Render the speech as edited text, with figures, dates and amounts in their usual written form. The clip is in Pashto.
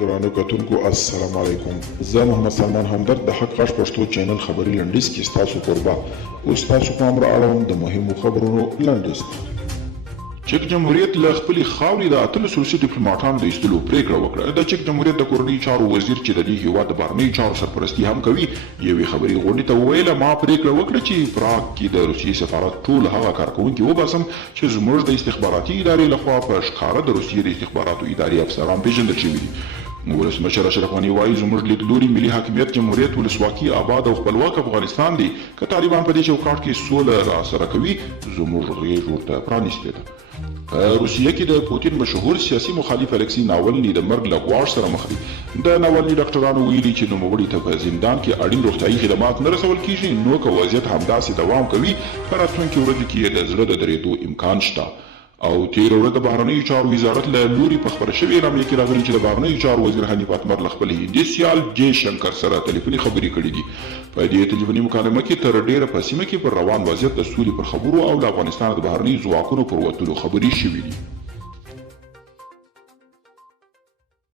درانه کتونکو السلام علیکم. زه محمد سلمان همدرد د حق غږ پښتو چینل خبري لنډیز کې ستاسو کوربه اوس تاسو پام را اړوم د مهمو خبرونو لنډیز. چک جمهوریت له خپلې خاورې د 18 روسي ډیپلوماټانو د ایستلو پریکړه وکړه. د چک جمهوریت د کورنۍ چارو وزیر چې د دې هیواد د بهرنیو چارو سرپرستي هم کوي یوې خبري غونډې ته وویله ما پریکړه وکړه چې پراګ کې د روسیې سفارت ټول هغه کارکوونکي وباسم چې زموږ د استخباراتي ادارې لخوا په ښکاره د روسیې د استخباراتو ادارې افسران پیژندل شوي دي. ولسمشر اشرف غني وایي زموږ لیدلوري ملي حاکمیت جمهوریت ولسواکي آباد او خپلواک افغانستان دی. که طالبان په دې چوکاټ کې سوله راسره کوي زموږ غېږ ورته پرانیستې ده. په روسیه کې د پوتین مشهور سیاسي مخالف الکسی ناولني د مرګ له ګواښ سره مخ دی. د ناولني ډاکټرانو ویلي چې نوموړي ته په زندان کې اړین روغتیايي خدمات نه رسول کیږي نو که وضعیت همداسې دوام کوي په راتلونکي ورځو کې د زړه د درېدو امکان شته. او تېره ورځ د بهرنیو چارو وزارت له لوري په خپره شوې اعلامیه کې راغلي چې د بهرنیو چارو وزیر حنیف اتمر له خپل هندي سیال جې شنکر سره تلیفوني خبرې کړې دي. په دې تلیفوني مکالمه کې تر ډیره په سیمه کې پر روان وضعیت د سولې پر خبرو او د افغانستان د بهرنیو ځواکونو پر وتلو خبرې شوې دي.